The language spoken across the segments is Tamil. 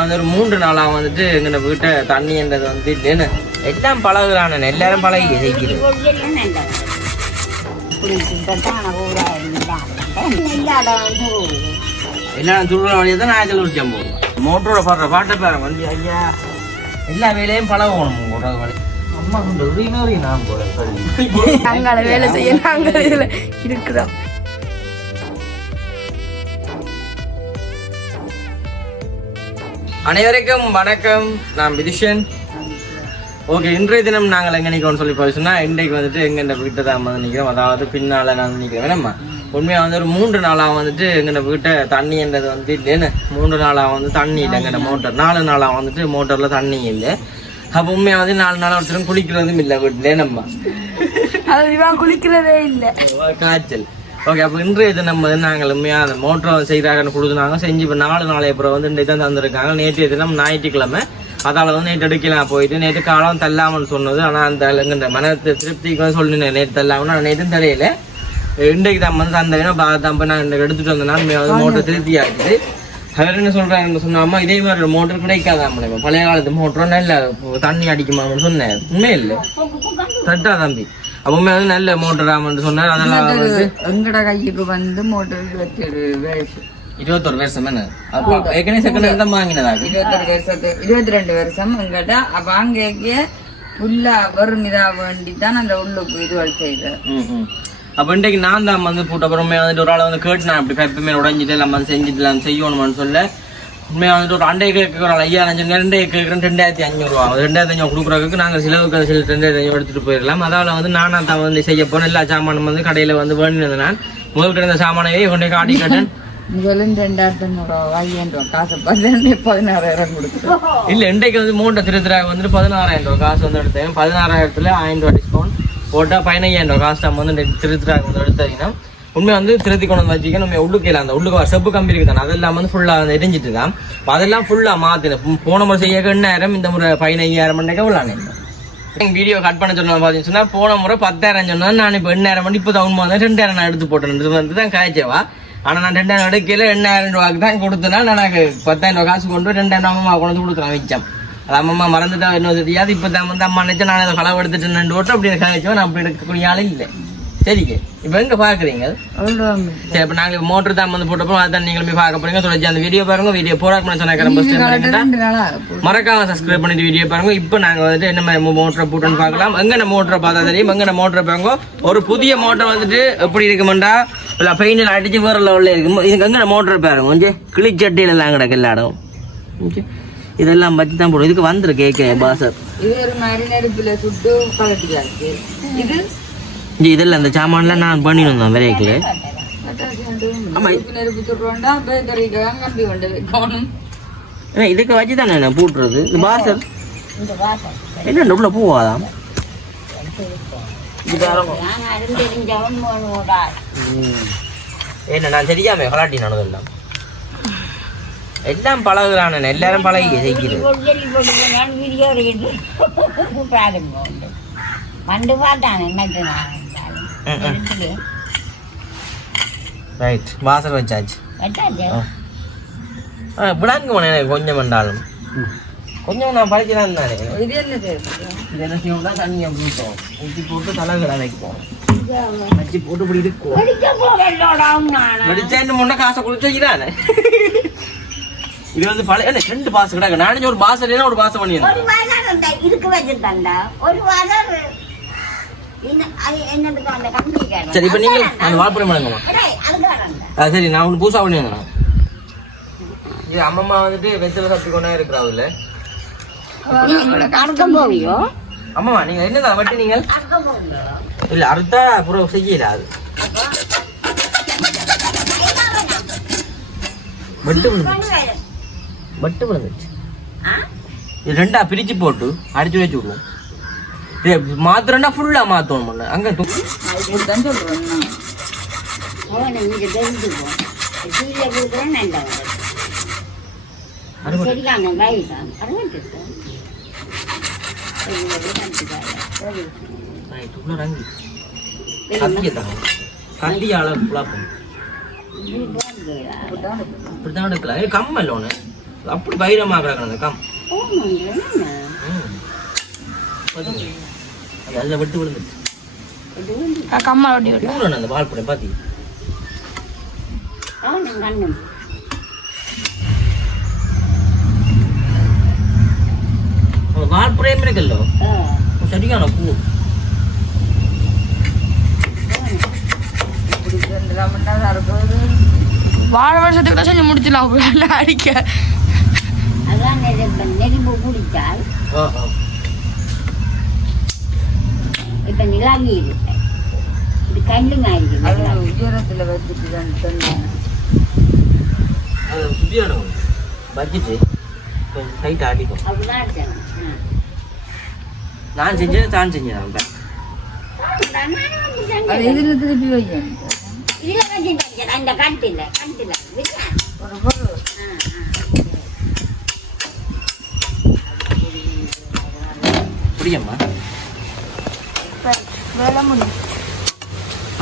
வந்து ஒரு 3 நாளா வந்துட்டு எங்க வீட்டை தண்ணின்றது வந்து இல்லைன்னு எல்லாம் பழகுறான எல்லாரும் பழகி செய்கிறது எல்லாரும் துருவ வழியை தான் நான் குளிச்சேன் போவோம் மோட்டரோட பாடுற பாட்டை பாருங்க வந்து ஐயா எல்லா வேலையும் பழகணும் ஒரு வழி அம்மா கொண்டு உரிமை நான் போறேன் நாங்கள் வேலை செய்ய நாங்கள் இதில் இருக்கிறோம். அனைவருக்கும் வணக்கம். நான் விதிஷன். ஓகே, இன்றைய தினம் நாங்கள் எங்கே நிற்கிறோம்னு சொல்லி போச்சுன்னா இன்றைக்கு வந்துட்டு எங்கள் வீட்டை தான் வந்து நிற்கிறோம். அதாவது பின்னால் நான் நிற்கிறேன் வேணாம்மா. உண்மையாக வந்து ஒரு 3 நாளாக வந்துட்டு எங்கள் வீட்டை தண்ணின்றது வந்து இல்லைன்னு 3 நாளாக வந்து தண்ணி இல்லை. எங்கள் மோட்டர் 4 நாளாக வந்துட்டு மோட்டரில் தண்ணி இல்லை. அப்போ உண்மையாக வந்து 4 நாளாக ஒருத்தரும் குளிக்கிறதும் இல்லை வீட்டிலே நம்ம குளிக்கிறதே இல்லை காய்ச்சல். ஓகே, அப்போ இன்றைய தினம் வந்து நாங்கள் உண்மையாக அந்த மோட்டரை செய்கிறாங்கன்னு கொடுத்துனாங்க. செஞ்சு இப்போ 4 நாளை அப்புறம் வந்து இன்றைக்கு தான் தந்துருக்காங்க. நேற்றைய தினம் ஞாயிற்றுக்கிழமை, அதால் வந்து நேற்று எடுக்கலாம் போயிட்டு நேற்று காலம் தள்ளாமன்னு சொன்னது. ஆனால் அந்த எங்கிட்ட மனத்தை திருப்திக்கு வந்து சொல்லினேன் நேற்று தள்ளாமன்னு. ஆனால் நேற்றும் தெரியல. இன்றைக்கு தான் வந்து தந்தேன்னா தான் நான் இன்றைக்கு எடுத்துகிட்டு வந்தேன்னா வந்து மோட்டர் திருப்தி ஆகிடுது. அவர் என்ன சொல்கிறாங்கன்னு சொன்னாமா, இதே மாதிரி ஒரு மோட்டர் கிடைக்காதான் முடியும். பழைய காலத்து மோட்டரும் நல்ல தண்ணி அடிக்குமான்னு சொன்னேன். உண்மையே இல்லை தட்டா தம்பி. அப்பவுமே வந்து நல்ல மோட்டராமன்னு சொன்னார். அதெல்லாம் வந்து எங்கட கைக்கு வந்து மோட்டர் 21 வருஷம் என்ன ஏற்கனவே செகண்ட் தான் வாங்கினதா 22 வருஷம் எங்கட வாங்க ஃபுல்லா வரும் இதா வேண்டி தான் அந்த உள்ளுக்கு இதுவள் செய்த. அப்ப இன்றைக்கு நான் தான் வந்து போட்ட அப்புறமே வந்துட்டு ஒரு ஆளை வந்து கேட்டுனா அப்படி கருப்புமே உடஞ்சிட்டு எல்லாம் வந்து செஞ்சுட்டு எல்லாம் செய்யணும்னு சொல்ல உண்மையாக வந்துட்டு ஒரு 2 ஏக்கருக்கு ஒரு 5000 2 ஏக்கருக்கு 2500 ரூபா. 2500 கொடுக்குறதுக்கு நாங்கள் சிலவுக்கு சில 2500 எடுத்துட்டு போயிடலாம். அதால் வந்து நானா தான் வந்து செய்ய போனேன். எல்லா சாமானும் வந்து கடையில் வந்து வேண்டினது. நான் முதல் கிடந்த சாமானையே கொண்டே காட்டி கேட்டேன். முதலும் 2500 காசு 16,000 கொடுத்துருவோம். இல்லை, இன்றைக்கு வந்து மூட்டை திருத்திராக வந்துட்டு 16,000 ரூபா காசு வந்து எடுத்தேன். 16,000த்துல 1000 ரூபா டிஸ்கவுண்ட் போட்டால் 15,000 ரூபா காசு நம்ம வந்து திருத்திராக வந்து எடுத்தீங்கன்னா உண்மையை வந்து திருத்தி கொண்டு வந்து வச்சுக்க நம்ம உள்ளுக்கையில் அந்த உள்ளுக்கு செப்பு கம்பி இருக்கு தானே அதெல்லாம் வந்து ஃபுல்லாக வந்து எரிஞ்சிட்டு தான். அதெல்லாம் ஃபுல்லாக மாற்றினேன். போன முறை செய்ய 8,000, இந்த முறை 15,000 மணிக்கு எவ்வளோ வீடியோ கட் பண்ண சொன்ன பார்த்தீங்கன்னா போன முறை 10,000 சொன்னால் நான் இப்போ 8,000 மணி இப்போ தகுந்த மாதிரி 2,000 நான் எடுத்து போட்டேன். வந்து தான் காய்ச்சவா. ஆனால் நான் 2,000 எடுக்கல 8,000 ரூபாய்க்கு தான் கொடுத்தேன்னா நான் 10,000 ரூபா காசு கொண்டு 2,000 அம்மா கொண்டு வந்து கொடுக்குறேன் மிச்சம். அது அம்மா மறந்துட்டா என்ன தெரியாது. இப்போ தான் வந்து அம்மா நினைச்சு நான் அதை களவு எடுத்துட்டு 2 ஓட்டம் அப்படி காய்ச்சோம். நான் அப்படி எடுக்கக்கூடிய ஆளே இல்லை. சரிங்க, இப்போ எங்கே பார்க்குறீங்க? சரி, இப்போ நாங்கள் மோட்டர் தான் வந்து போட்டப்போ அதான் நீங்கள் போய் பார்க்க போறீங்க. தொடர்ச்சி அந்த வீடியோ பாருங்க. வீடியோ போராட்டம் சொன்னாங்க மறக்காம சப்ஸ்கிரைப் பண்ணிட்டு வீடியோ பாருங்க. இப்போ நாங்கள் வந்துட்டு என்ன மோட்டரை போட்டோன்னு பார்க்கலாம். எங்கே மோட்டரை பார்த்தா தெரியும். எங்கே மோட்டரை பாருங்க. ஒரு புதிய மோட்டர் வந்துட்டு எப்படி இருக்குமெண்டா இல்லை பெயிண்டில் அடிச்சு வேற லெவலில் இருக்கும். இதுக்கு எங்கே மோட்டர் பாருங்க கொஞ்சம் கிளிச்சட்டியில் எல்லாம் கிடக்கு எல்லா இடம். இதெல்லாம் பற்றி தான் போடும். இதுக்கு வந்துரு கேட்க பாசர் இதெல்லாம் அந்த சாமான்லாம் நான் பண்ணி வந்தேன் விரைக்கல. இதுக்கு வச்சு தானே நான் போட்டுறது. இந்த பாசர் என்ன உள்ள போவாதான் என்ன நான் தெரியாம கலாட்டி நடந்தெல்லாம் எல்லாம் பழகுறான எல்லாரும் பழகி செய்கிறது. ரைட், வாசல் வச்சாச்சு. விடாங்க கொஞ்சம் வந்தாலும் கொஞ்சம் நான் பழக்கிறான் தானே. இது என்ன செய்வோம்னா தண்ணியை ஊற்றோம், ஊற்றி போட்டு தலைகளை வைப்போம், வச்சு போட்டு இப்படி இருக்கும். வெடிச்சா முன்ன காசை கொடுத்து வைக்கிறானே. இது வந்து பழைய 2 பாசம் கிடாங்க. நானே ஒரு பாசம் இல்லைன்னா ஒரு பாசம் பண்ணிடுறேன். சரி, இப்ப நீங்க அந்த வாழைப்பழம் பண்ணுங்கம்மா. சரி, நான் ஒன்று பூசா பண்ணி வந்தேன். இது அம்மம்மா வந்துட்டு வெத்தலை சாப்பிட்டு கொண்டா இருக்கிறாவுல. அம்மாமா நீங்க என்னதான் வட்டி நீங்க இல்ல அறுத்தா அப்புறம் செய்யல. அது வட்டு விழுந்துச்சு. இது 2ஆ பிரிச்சு போட்டு அடிச்சு வச்சு விடுவோம். மாத்திரம்னா ஃபுல்லா மாத்தணும். அங்க கத்தியால இப்படிதான் எடுக்கலாம். இது கம்மல் ஒன்று அப்படி பயிரமாக்குறாங்க அந்த கம். அதில் விட்டு விழுந்துட்டு கம்மல் ஒட்டி விட்டு அந்த வாழ்ப்படை பார்த்தீங்க. வாழ்ப்புறையும் இருக்குல்ல சரியான பூ. வாழை வருஷத்துக்கு செஞ்சு முடிச்சிடலாம் அடிக்க. நெருப்பு குடித்தால் இப்ப நிலாங்கி இருக்கு, இது கண்ணுங்க உயரத்துல வச்சுட்டு சுத்தியாடும் வச்சுட்டு கொஞ்சம் டைட் ஆடிக்கும். அப்படிதான் நான் செஞ்சேன் தான் செஞ்சேன். இதுல திருப்பி வைக்கணும். இதுல வச்சுட்டாங்க அந்த கட்டில ஒரு பொருள் புரியம்மா. வேலை முடியும்.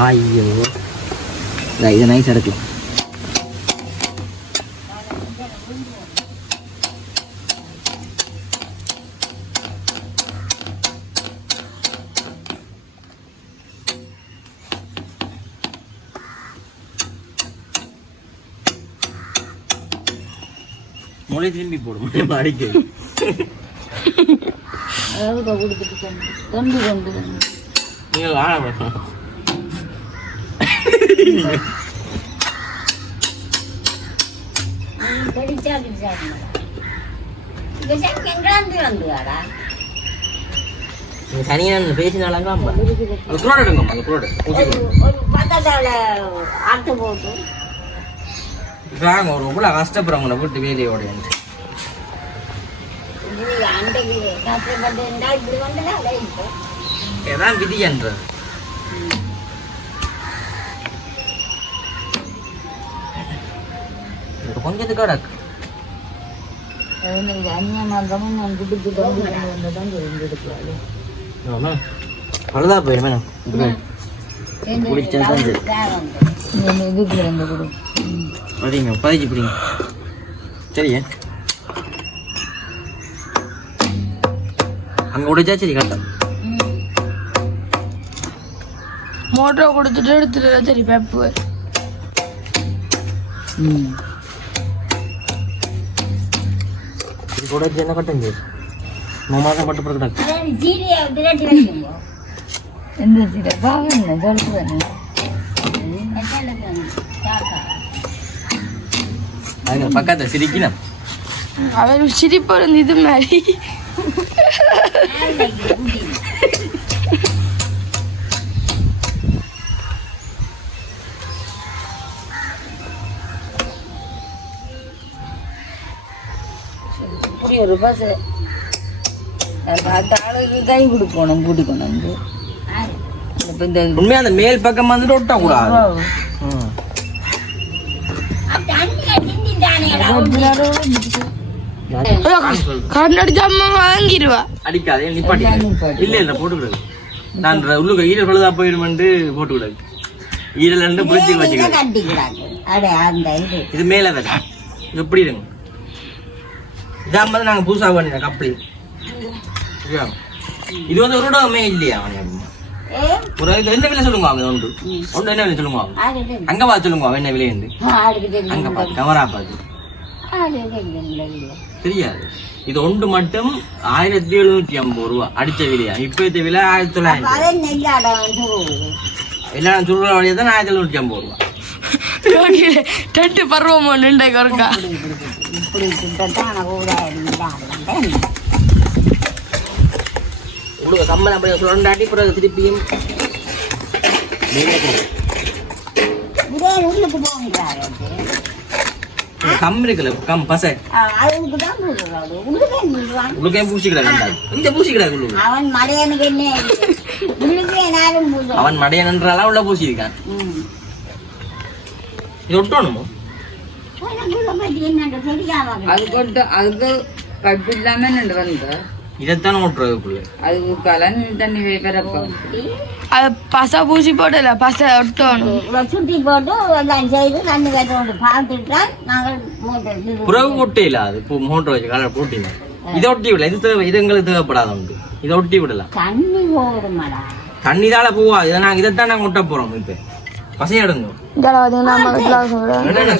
ஐயோ இது நைஸ் எடுக்கலாம். மொழி திரும்பி போடும் அடிக்க. நீங்கள் வாழ தனியாக பேசினாலாங்க ஒரு இவ்வளோ கஷ்டப்படுறவங்கள விட்டு வேலையோட ஏதான் விதி என்ற கொஞ்சத்துக்கு கிடக்கு. அவ்வளோதா போயிடுமே பிடிச்சா தான் சரிங்க பதிச்சு பிடிங்க. சரியா அங்கே உடைச்சா சரி கரெக்டா மோட்டரை கொடுத்துட்டு எடுத்துட்டு சரி பெப்பு. இது உடைச்சு என்ன கட்டுங்க மாதம் பட்டு பிறகு எந்த சீரை பாவம் சொல்லுவேன். பக்கத்தில் சிரிக்கணும். அவர் சிரிப்பு இருந்து இது மாதிரி ஒரு பஸ் ஆளுக்கு கை கொடுக்கணும் கூட்டி கொண்டு வந்து. உண்மையா அந்த மேல் பக்கம் வந்துட்டு ஒட்ட கூடாது. கண்ணடிச்சா அம்மா வாங்கிடுவா. அடிக்காதே நிப்பாட்டி இல்ல இல்ல போட்டுக்கூடாது. நான் உள்ளுக்கு ஈரல் பழுதா போயிடுமெண்டு போட்டுக்கூடாது. ஈரல் ரெண்டு புளிச்சு வச்சுக்கலாம். இது மேல வேற எப்படி இருங்க இதான் வந்து நாங்க புதுசா பண்ணின கப்பலி. இது வந்து ஒரு இடமே இல்லையா ஒரு என்ன விலை சொல்லுங்க அவங்க ஒன்று ஒன்று என்ன விலை சொல்லுங்க அங்க பார்த்து சொல்லுங்க என்ன விலை அங்க பார்த்து கவரா பார்த்து தெரியாது. இது ஒன்று மட்டும் 1750 ரூபா அடிச்ச விலையா. இப்ப விலை 1900 எல்லாம் சொல்ற வழியா தான் 1750 ரூபா. ரெண்டு பருவம் நின்று இருக்கா உங்களுக்கு கம்பல் அப்படியே சுரண்டாட்டி பிறகு திருப்பியும் கம் இருக்குல்ல கம் பசை உங்களுக்கே பூசிக்கிறாங்க இந்த பூசிக்கிறாங்க அவன் மடையன் என்றாலும் உள்ள பூசியிருக்கான். இது ஒட்டணுமோ அது கொண்டு அதுக்கு கட்டு இல்லாம நின்று வந்து இதைத்தான் ஓட்டுறதுக்குள்ள அது ஊக்கால தண்ணி வைக்கிறப்ப அது பசை பூசி போடல பசை ஒட்டணும் சுட்டி போட்டு எல்லாம் செய்து தண்ணி கட்டி கொண்டு பார்த்துட்டா நாங்கள் மோட்டர் புறவு போட்டே அது மோட்டர் வச்சு கலர் போட்டீங்க இதை ஒட்டி விடல இது எங்களுக்கு தேவைப்படாத உண்டு இதை ஒட்டி விடலாம் தண்ணி போடுமாடா தண்ணி தால போவா இதை நாங்க இதைத்தான் நாங்க ஒட்ட போறோம் இப்ப பசையடுங்க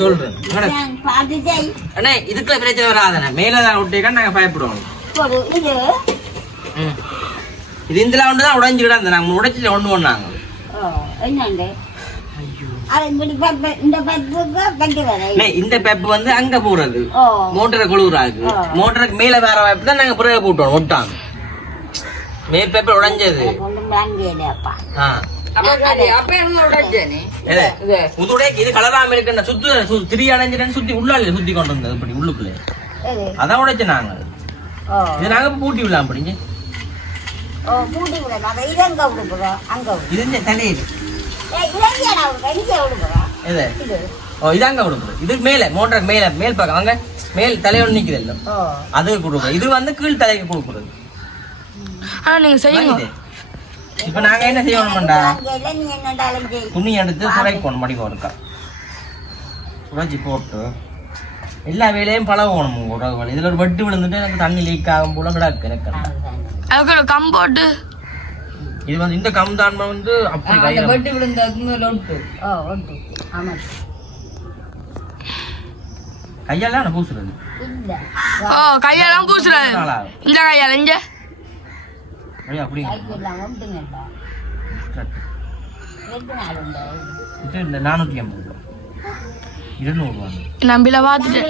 சொல்றேன் பார்த்து செய் அண்ணே இதுக்குள்ள பிரச்சனை வராதண்ணே மேலதான் ஒட்டிக்கா நாங்க பயப்படுவோம் இது இது இந்த ஒன்றுதான் உடைஞ்சுக்கிட்டா நாங்க உடைச்சில ஒண்ணு ஒண்ணாங்க என்னண்டு அது இப்படி பைப்பு இந்த பைப்புக்கு கட்டி வர இந்த பெப் வந்து அங்க போறது மோட்டரை கொழுவுறாங்க மோட்டருக்கு மேல வேற பைப் தான் நாங்க பிறகு போட்டோம் ஒட்டாங்க மேல் பேப்பர் உடைஞ்சது கொண்டு வாங்கியதேப்பா அப்ப என்ன உடைச்சேனே இது கலராம இருக்கு சுத்து திரி அடைஞ்சிட்டேன்னு சுத்தி உள்ளால சுத்தி கொண்டு வந்தது இப்படி உள்ளுக்குள்ளே அதான் உடைச்சு நாங்க இது நாங்க பூட்டி விடலாம் அப்படிங்க பூட்டி விட இது அங்க விடுக்குறோம் அங்க இது தலையில இது இது அங்க கொடுக்குறோம் இது மேல மோட்டருக்கு மேல மேல் பக்கம் அங்க மேல் தலையோட நிக்குது இல்ல அது கொடுக்குறோம் இது வந்து கீழ் தலைக்கு கொடுக்குறது நீங்க செய்யுங்க இப்ப நாங்க என்ன செய்யணும்டா துணி எடுத்து துடைக்கணும் மடிக்க இருக்கா துடைச்சி போட்டு எல்லா வேலையும் பழகணும் உறவுகள் இதுல ஒரு வெட்டு விழுந்துட்டு எனக்கு தண்ணி லீக் ஆகும் போல கிடக்கு எனக்கு கம் போட்டு இது வந்து இந்த கம் தான் வந்து அப்படி வெட்டு விழுந்ததுக்கு கையால நான் பூசுறது கையெல்லாம் பூசுறது இந்த கையால இங்க அப்படி நம்பில பாத்துட்டு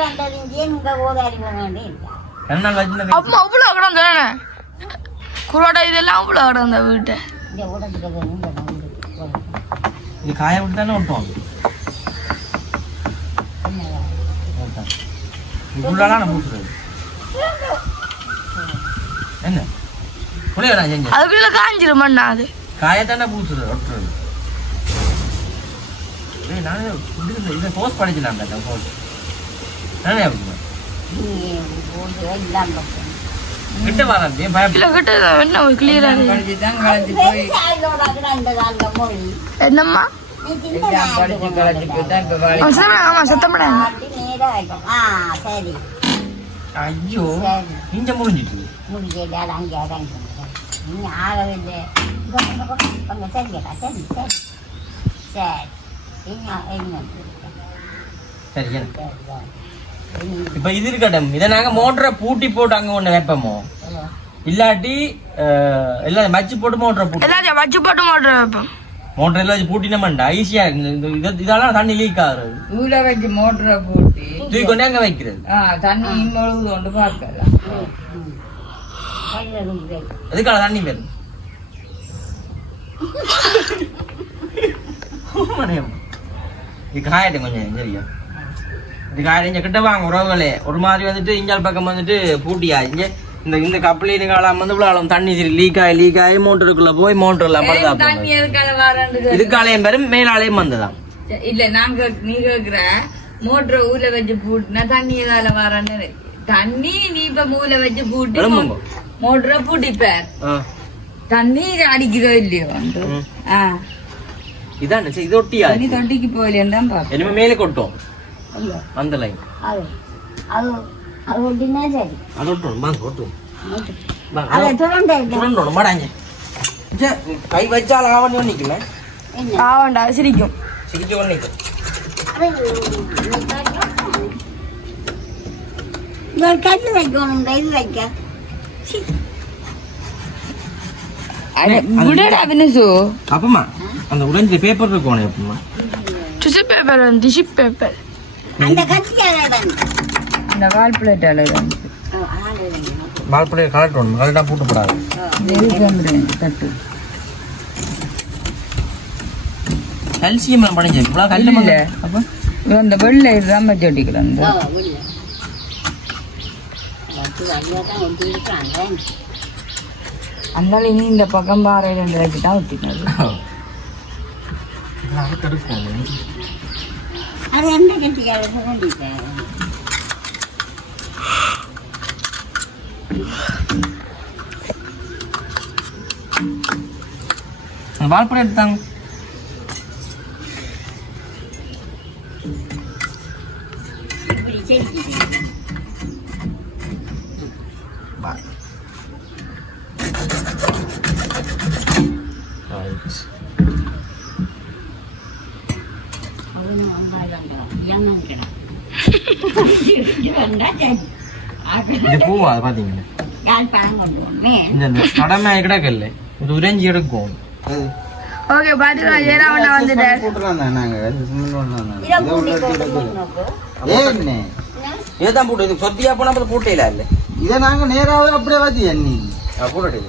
அப்பா அவ்வளவு கிடந்த குரோட இதெல்லாம் அவ்வளவு கிடந்த வீட்டை இது காய விட்டுதானே விட்டோம் இதுக்குள்ளாலாம் நான் பூசுறது என்ன அதுக்குள்ள காஞ்சிரும் மண்ணா அது காயத்தானே பூசுறது ஒட்டுறது நானே இதை போஸ்ட் படிச்சுலாம் நானே கிட்ட வரேன் கிட்ட என்ன கிளியரா என்னம்மா ஆமா சத்தம் ஐயோ இங்க முடிஞ்சிட்டு சரி இப்ப இது இருக்கட்டும் இதை நாங்க மோட்டரை பூட்டி போட்டு அங்க ஒண்ணு வைப்போமோ இல்லாட்டி எல்லாம் மச்சு போட்டு மோட்டரை பூட்டி எல்லாத்தையும் வச்சு போட்டு மோட்டர் வைப்போம் மோட்டர் எல்லாம் வச்சு பூட்டினமாண்டா ஈஸியா இதெல்லாம் தண்ணி லீக் ஆகுறது ஊல வச்சு மோட்டரை பூட்டி தூக்கி கொண்டே அங்க வைக்கிறது தண்ணி இன்னொழுது கொண்டு பார்க்கலாம் எதுக்காக தண்ணி பேரு இது காயட்டும் கொஞ்சம் சரியா இது காயிட்டு இங்க கிட்ட வாங்க உறவுகளே ஒரு மாதிரி வந்துட்டு இஞ்சால் பக்கம் வந்துட்டு பூட்டியா இங்க இந்த கப்பலின் காலம் வந்து இவ்வளவு தண்ணி லீக் ஆகி மோட்டருக்குள்ள போய் மோட்டர்ல இதுக்காலையும் பேரும் மேலாலையும் வந்ததாம் இல்ல நாங்க நீ கேக்குற மோட்டரை ஊர்ல வச்சு பூட்டினா தண்ணி எதால வரான்னு தண்ணி நீ இப்ப மூல வச்சு பூட்டி மோட்டரை பூட்டிப்பார் தண்ணி அடிக்குதோ இல்லையோ இதான் இது ஒட்டியா தண்ணி தொட்டிக்கு போயிலேன்னு தான் இனிமே மேலே கொட்டும் அந்த லைன் அது ஒட்டினா சரி அது ஒட்டும் வாங்க ஒட்டும் அது மாடாங்க கை வச்சால் ஆவணி நிக்கல ஆவண்டா சிரிக்கும் சிரிச்சு ஒன்று நிற்கும் கல்லு வைக்கணும் இது வைக்க அப்பமா அந்த உடைஞ்ச பேப்பர் இருக்கணும் எப்பமா டிஷ்யூ பேப்பர் டிஷ்யூ பேப்பர் அந்த கத்தியால அந்த வால் பிளேட்டால வால் பிளேட் கலெக்ட் பண்ணணும் கலெக்டா போட்டு போடாது தட்டு கல்சியம் படைஞ்சு இவ்வளவு கல்லு இல்ல அப்ப அந்த வெள்ளை இதுதான் மச்சி ஒட்டிக்கலாம் அதனால இனி இந்த பக்கம் பாறை 2 வச்சு தான் ஒட்டிக்கணும் அது என்ன கட்டிக்கால சொல்லிட்டேன் வாழைப்பழம் எடுத்தாங்க. இப்படி செஞ்சு அவனும் அம்மாதாங்க எண்ணம் இது பூவா அது பாத்தீங்களா? யாழ்ப்பாணம் கொண்டு வந்தே இந்த கடமை கிடக்கல இது உறைஞ்சி எடுக்கும். ஓகே பாத்தீங்களா ஜெயராமண்ணா வந்துட்டார். இதுதான் போட்டு இது சொத்தியா போனா போட்டே இல்ல. இதை நாங்க நேராவே அப்படியே வச்சு எண்ணி போட்டு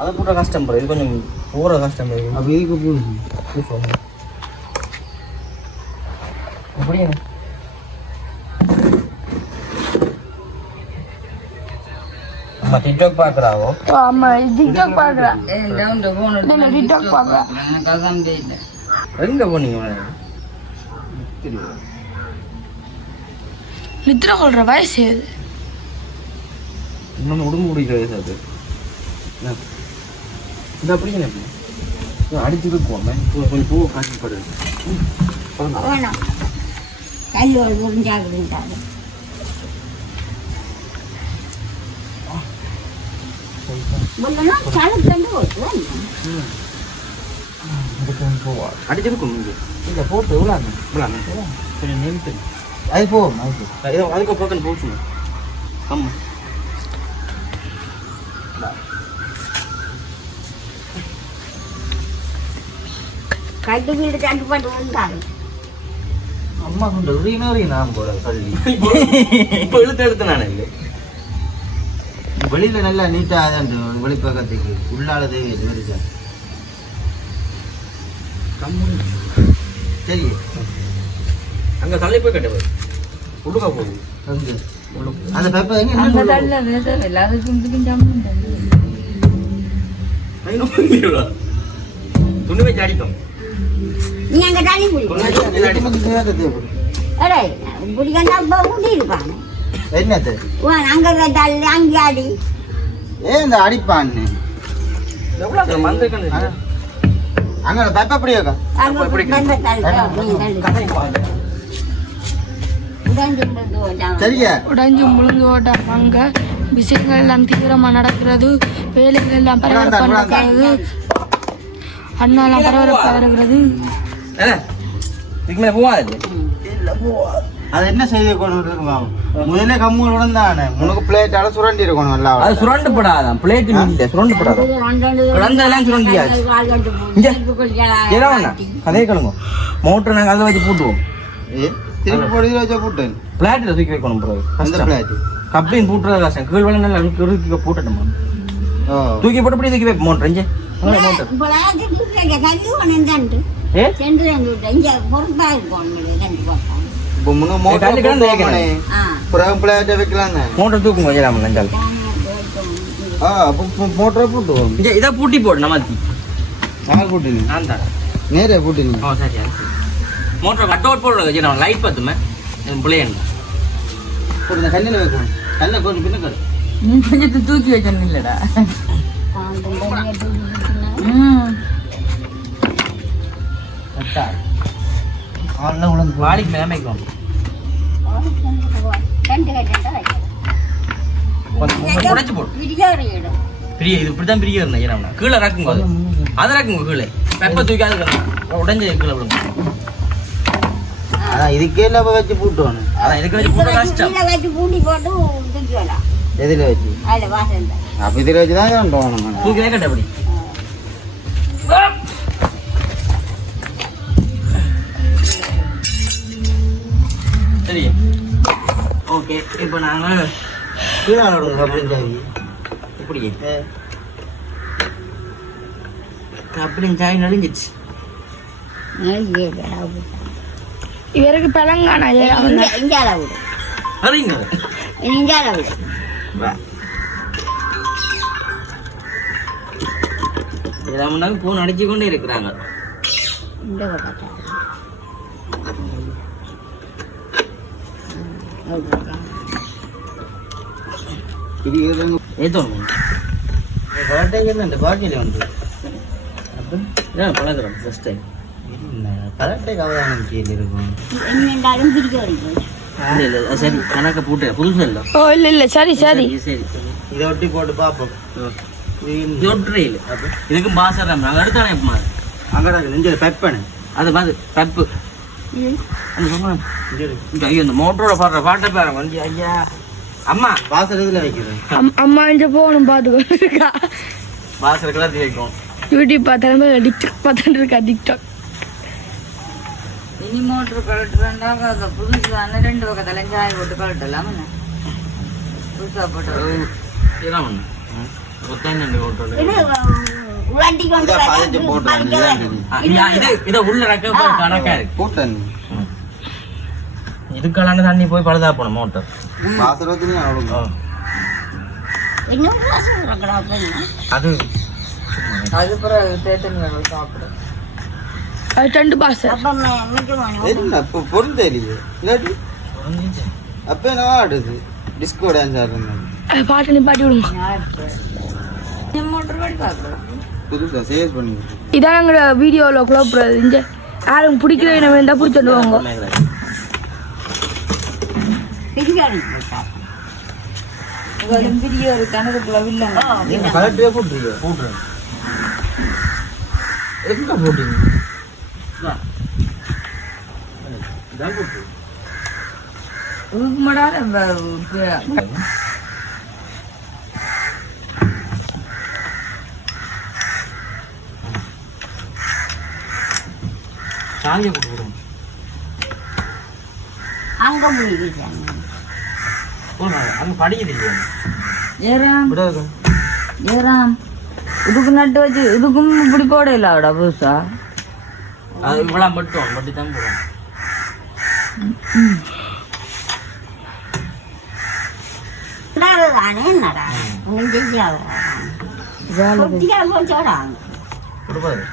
அதை போட்ட கஷ்டம் போற இது கொஞ்சம் போற கஷ்டம் அப்ப இதுக்கு போடுது அப்படியே அம்மா டிக்டாக் பாக்குறாவோ. ஆமா டிக்டாக் பாக்குறா. டிக்டாக் பாக்குறா. எங்க போனீங்க? நித்ரா கொள்ற வயசு இது. இன்னொன்னு உடம்பு பிடிக்கிறது அது. இது அப்படியே அடிச்சு இருக்குவோம் கொஞ்சம் பூவை காட்சி படுது. வேணாம் கல்லூரி முடிஞ்சாங்க அடிச்சிருக்கும் இங்க போட்டு எவ்வளோ கொஞ்சம் நிமித்து அது போகும் அதுக்கு பக்கம் போச்சு. ஆமா கட்டு வீடு கட்டுப்பாட்டு வந்தாங்க அம்மா கொண்டு நான் போட கல்வி இப்போ எடுத்து நான் இல்லை வெளியில நல்லா நீட்டா வெளிப்பக்கத்துக்கு உள்ளால தேவை வருது சரி அங்க தள்ளி போய் கட்ட போய் உள்ளுக்க போகுது அங்க அந்த பேப்பர் எங்க அந்த தள்ள வேத எல்லாரும் துணி வச்சு அடிக்கும். நீ அங்க தண்ணி குடிப்பாங்க என்னது அங்க தள்ளி அங்கே அடி ஏன் இந்த அடிப்பான்னு எவ்வளோ மந்திரிக்கணும் அங்க பேப்பர் அப்படியாக்கா சரியா உடைஞ்சு முழுந்து ஓட்டாங்க. அங்க விஷயங்கள் எல்லாம் தீவிரமா நடக்கிறது. வேலைகள் எல்லாம் பரபரப்பா நடக்கிறது. அண்ணாலாம் பரபரப்பா வருகிறது. இதுக்கு மேலே போவாது. அது என்ன செய்ய முதல்ல கம்முகள் உடந்தானே உனக்கு பிளேட்டால சுரண்டி இருக்கணும் நல்லா அது சுரண்டு படாதான் பிளேட் இல்ல சுரண்டு படாதான் கிடந்தெல்லாம் சுரண்டியாச்சு. கதையை கிளம்பும் மோட்டர் நாங்கள் அதை வச்சு போட்டுவோம். திருப்பி போட்டு வச்சா போட்டேன் பிளாட்டில் தூக்கி வைக்கணும் ப்ரோ. அந்த பிளேட் கப்ளின் போட்டுறது கஷ்டம். கீழ் வேலை நல்லா இறுக்கி போட்டுட்டோம். தூக்கி போட்டு அப்படி தூக்கி வைப்ப மோட்டர் இங்கே மோட்டர் மோட்டர் தூக்குங்க ஜெயராமன் நஞ்சால் மோட்டரை போட்டுவோம் இதை பூட்டி போடு நம்ம யார் போட்டு நான் தான் நேரே போட்டு ஓ சரி மோட்டர் கட் அவுட் போடுறது ஜெயராமன் லைட் பார்த்துமே பிள்ளையன் போட்டு கண்ணில் வைக்கணும் கல்ல கொஞ்சம் பின்ன நீ கொஞ்சத்தை தூக்கி வைக்கணும் இல்லடா. வாளிக்கு மேமைக்கும் உடைச்சு போடு பிரிய இது இப்படிதான் பிரிய இருந்தேன் ஜெயராமன் கீழே இறக்குங்க அதை இறக்குங்க கீழே வெப்ப தூக்கி அது உடஞ்ச கீழே விழுங்க. அதான் இதுக்கே நம்ம வச்சு போட்டுவானு அதான் இதுக்கு வச்சு போட்டு கஷ்டம். எதில் வச்சு அப்போ இதில் வச்சு தான் போகணும் தூக்கி வைக்கட்ட அப்படி சரி ஓகே. இப்போ நாங்கள் கீழாளோட அப்படின்னு இப்படி அப்படின்னு சாய் நலிஞ்சிச்சு. இவருக்கு பழங்கானா அறிங்க இதெல்லாம் போன் அடிச்சு கொண்டே இருக்கிறாங்க. இது ஏதோ பாட்டில வந்து ஏன் பழகிறோம் ஃபர்ஸ்ட் டைம் கரெக்டே கவதானம் கீழே இருக்கும் என்னென்றாலும் பிடிக்க வரைக்கும் இல்லை இல்லை சரி கணக்கை போட்டு புதுசு இல்லை ஓ இல்ல இல்ல சரி சரி சரி இதை ஒட்டி போட்டு பார்ப்போம் ஜொட்ரே இல்லை இதுக்கு பாசர் நாங்கள் எடுத்தானே எப்பமா அங்கடா நெஞ்சில் பெப்பனு அது பாது பப்பு ஐயோ இந்த மோட்டரோட பாடுற பாட்டை பாருங்க வந்து ஐயா அம்மா வாசல் இதில் வைக்கிறேன் அம்மா இங்க போகணும் பார்த்துக்கோ இருக்கா பாசர் கிளத்தி வைக்கும் யூடியூப் பார்த்தாலுமே டிக்டாக் பார்த்துட்டு இருக்கா டிக்டாக் இனி மோட்டர் கழட்டுறா புதுசு தானே 2 பக்கத்துல சாய் போட்டு கழட்டலாம் புதுசா போட்டு இதான் ஒன்று ஒத்தாங்க ஓட்டோட வண்டி கொண்டு இதை பதிச்சு போட்டு இதை உள்ள ரக்க கணக்கா இருக்கு கூட்டன் இதுக்கான தண்ணி போய் பழுதா போன மோட்டர் வாசல் வச்சுனே அவ்வளோ இன்னும் வாசம் இருக்கிறாங்க அது அது பிறகு தேத்தனி சாப்பிடும் அது 2 பாஸ் அப்ப மிச்சம் என்ன இப்போ பொருள் தெரியல இல்லாட்டி அப்போ நான் ஆடுது டிஸ்கோ டான்ஸ் ஆடுறது பாட்டு நிப்பாட்டி விடுங்க மோட்டர் படி பார்க்கலாம் புதுசாக சேவ் பண்ணி இதான் எங்களோட வீடியோவில் குழப்புறது இங்கே யாரும் பிடிக்கிற நம்ம இருந்தால் பிடிச்சிட்டு வாங்க பெரிய ஒரு கணக்குள்ள இல்லைங்க கலெக்டரே போட்டுருக்கீங்க போட்டுறேன் எங்க போட்டீங்க இதான் போட்டு சாங்கிய போட்டு விடுவோம் அங்க முடிக்கிறாங்க அங்கே படிக்குது இல்லையா ஏறாம் விடாது ஏறாம் இதுக்கு நட்டு வச்சு இதுக்கும் இப்படி போடல அவட புதுசா அது இவ்வளோ மட்டும் மட்டும் தான் போடுவோம் தானே என்னடா போச்சோடாங்க கொடுப்பாரு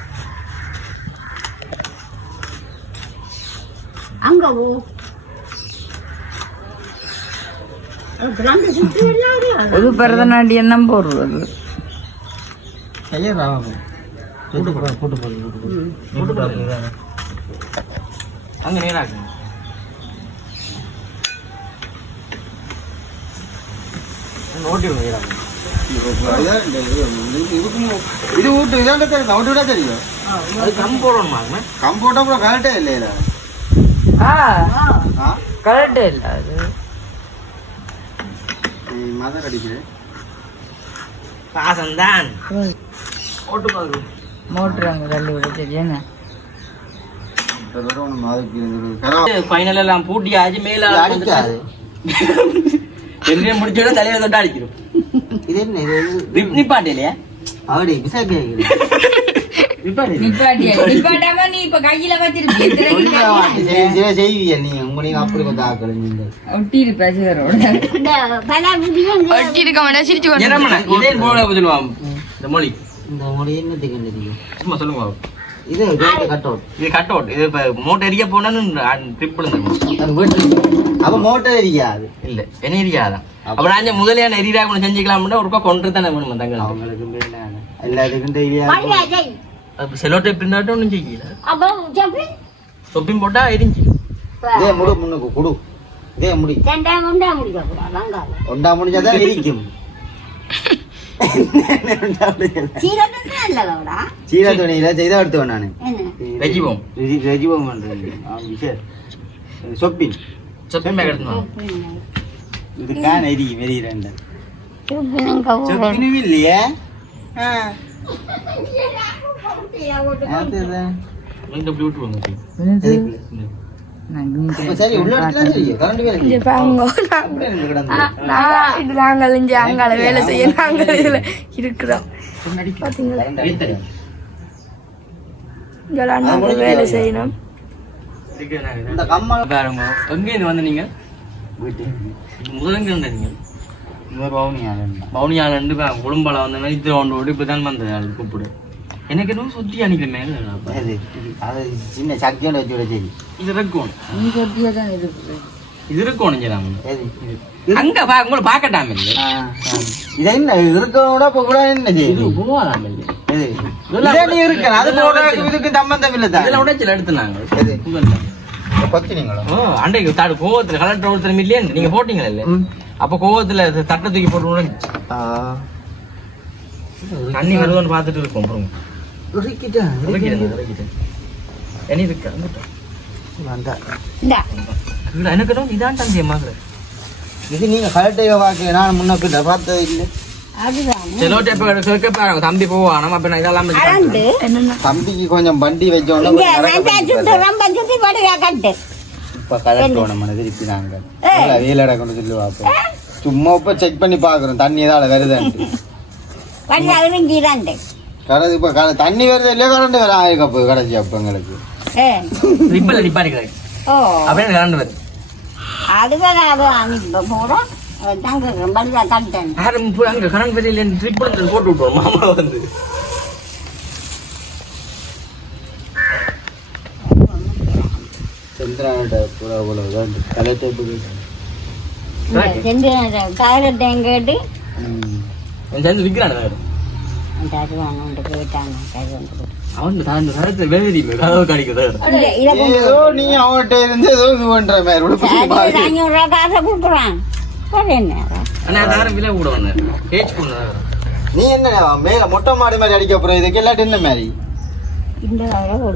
அங்க ஒரு பரதநாட்டியம் தான் போடுறது செய்யறாங்க கூட்டு போகிறேன் கூட்டு போகிறேன் கூட்டு போகிறேன் அங்கே நேராக ஓட்டிடுவோம் நேராக இது வீட்டு இதாண்ட தெரியும் அவுட்டு விட தெரியும் அது கம் போடணுமா கம்போட்டா கூட கரெக்டே இல்லையில கரெக்ட் இல்லை அது மதம் அடிக்கிறேன் பாசந்தான் ஓட்டு பாரு மோட்டர் அங்கே தள்ளி விட சரியான ஃபைனல் எல்லாம் பூட்டி ஆச்சு மேல அடிக்காது என்னையும் முடிச்சோட தலையில தொட்டு அடிக்கிறோம் இது என்ன இது நிப்பாட்டு இல்லையா அவடி விசாக்கி நிப்பாட்டாம நீ இப்ப கையில வச்சிருக்க செய்வியா நீங்க உங்களுக்கு அப்படி கொஞ்சம் ஆக்கள் நீங்க ஒட்டி இருப்ப சிவரோட வட்டி இருக்க மாட்டேன் சிரிச்சு கொண்டு ஜெரமன இதே போல சொல்லுவான் இந்த மொழி இந்த மொழி என்னத்துக்கு தெரியும் சும்மா சொல்லுங்க இது கட் அவுட் இது கட் அவுட் இது இப்ப மோட்டர் எரிய போனான்னு ட்ரிப் அப்ப மோட்டர் எரியாது இல்ல என்ன எரியாதான் அப்ப நான் முதலியான எரியா கொண்டு செஞ்சுக்கலாம்னா ஒருக்கா கொண்டு தானே வேணும் தங்க அவங்களுக்கு எல்லாத்துக்கும் தெரியாது செலோ டைப் இருந்தாட்டும் ஒன்றும் செய்யல அப்போ தொப்பியும் போட்டா எரிஞ்சு இதே முடு முன்னுக்கு குடு இதே முடி ஒண்டா முடிஞ்சாதான் எரிக்கும் சீரா துணியில செய்த எடுத்துவேன் நானு ரெஜிவோம் ரெஜிபம் பண்றது சொப்பின் சொப்பியும் பேக் எடுத்துவோம் இது கேன் எரியும் எரியிறேன் சொப்பினும் இல்லையே சரி உள்ள இங்க பாருங்க. நாங்கள் இங்க அங்கால வேலை செய்ய நாங்கள் இதுல இருக்கிறோம் பாத்தீங்களா இங்க நாங்கள் வேலை செய்யணும் இந்த கம்மல் பாருங்க எங்க இது வந்து நீங்க முதலங்க இருந்தீங்க பவுனியாலண்டு குடும்பல வந்த மாதிரி இது ஒன்று ஓடி இப்படிதான் வந்தது கூப்பிடு எனக்கு இன்னும் சுத்தி அன்னைக்கு மேல அது சின்ன சக்கியோட வச்சு விட சரி இது இருக்கும் நீ சொத்தியா தான் இருக்குது இது இருக்கும் அங்க உங்களை பாக்கட்டாம இல்ல இது என்ன இருக்கோட கூட என்ன செய்யுது போவாதாம இல்ல நீ இருக்க அது போட இதுக்கு சம்பந்தம் இல்ல தான் இதெல்லாம் உடைச்சல் எடுத்துனாங்க பத்தினீங்களா அன்றைக்கு கோவத்துல கலெக்டர் ஒருத்தர் இல்லையே நீங்க போட்டீங்களா இல்ல அப்ப கோவத்துல தட்டை தூக்கி போட்டு உடைஞ்சு தண்ணி வருதுன்னு பாத்துட்டு இருக்கோம் அப்புறம் என்ன இருக்கு எனக்கு இதான் தந்தி அம்மா இது நீங்க கலெக்டர் வாக்கு நான் முன்ன பின்ன பார்த்தது இல்லை தம்பி போவான் அப்ப நான் இதெல்லாம் தம்பிக்கு கொஞ்சம் வண்டி வச்சோம் இப்ப கலெக்டர் நம்ம திருப்பி நாங்க வேலை கொண்டு சொல்லி பார்ப்போம் சும்மா இப்ப செக் பண்ணி பாக்குறோம் தண்ணி ஏதாவது வருதுன்ட்டு இப்ப தண்ணி வருது இல்லையா கரண்ட் வேற ஆயிருக்கப்போ கடைசி அப்ப எங்களுக்கு அப்படியே கரண்ட் வருது அங்க கரண்ட் வருது இல்லைன்னு ட்ரிப்பிள் போட்டு விட்டோம் மாமா வந்து சந்திரான பூரா போல கலெக்டர் கேட்டு சேர்ந்து விக்கிறான் அவன் கதவு காணிக்குது ஏதோ நீ அவன்கிட்ட இருந்து ஏதோ இது பண்ற மாதிரி விலை கூட வந்தேன் நீ என்ன மேல மொட்டை மாடி மாதிரி அடிக்க போற இதுக்கு எல்லாட்டும் என்ன மாதிரி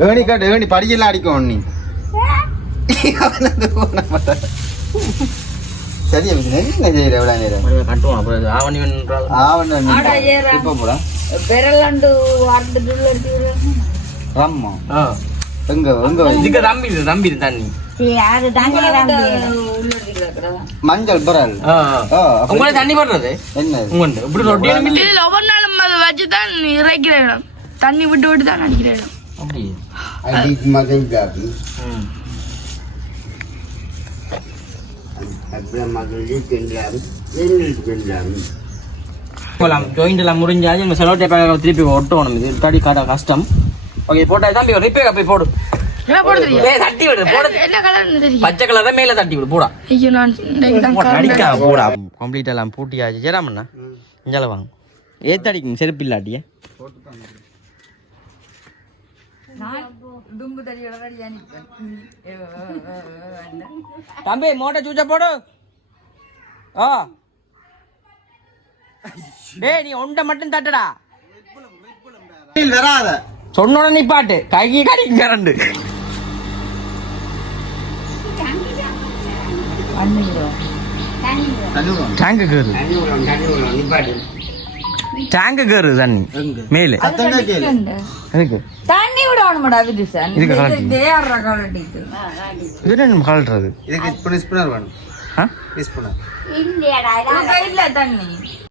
ஏணி காட்டு ஏணி படிக்கலாம் அடிக்கும் நீ சரியா என்ன செய்யற எவ்வளவு நேரம் கட்டுவான் அப்புறம் ஆவணி இப்ப போடா ரம்மா எங்க எங்க இதுக்கு தம்பி தண்ணி மஞ்சள் பரல் உங்களை தண்ணி போடுறது என்ன உங்க இப்படி ரொட்டியும் இல்ல ஒவ்வொரு நாளும் அதை வச்சுதான் இறைக்கிற இடம் தண்ணி விட்டு விட்டு தான் அடிக்கிற இடம் அப்படி ஜாயிண்ட் எல்லாம் முடிஞ்சாச்சு நம்ம செலோ டேப் திருப்பி ஒட்டணும் இது கடி காட்ட கஷ்டம் ஓகே போட்டா தம்பி ரிப்பேர் போய் போடு தட்டி விடு என்ன கலர் தெரியும் பச்சை கலர் மேல தட்டி விடு போடா ஐயோ நான் அடிக்கா போடா கம்ப்ளீட் எல்லாம் பூட்டியாச்சு ஜெராமண்ணா இஞ்சால வாங்க ஏத்தடிக்குங்க செருப்பு இல்லாட்டியே தம்பி மோட்டை சூச்ச போடு டேய் நீ ஒண்ட மட்டும் தட்டுடா வராத சொன்னோட நீ பாட்டு கைக்கு கடிக்கு கரண்டு டேங்கு கேரு டேங்கு கேரு தண்ணி மேலே எதுக்கு தண்ணி விடணும்டா விதிசன் இதுக்கு கலட்டி கலட்டிட்டு இது என்ன கலட்டுறது இதுக்கு ஸ்பின்னர் வேணும் ஸ்பின்னர் இல்லையடா இல்ல தண்ணி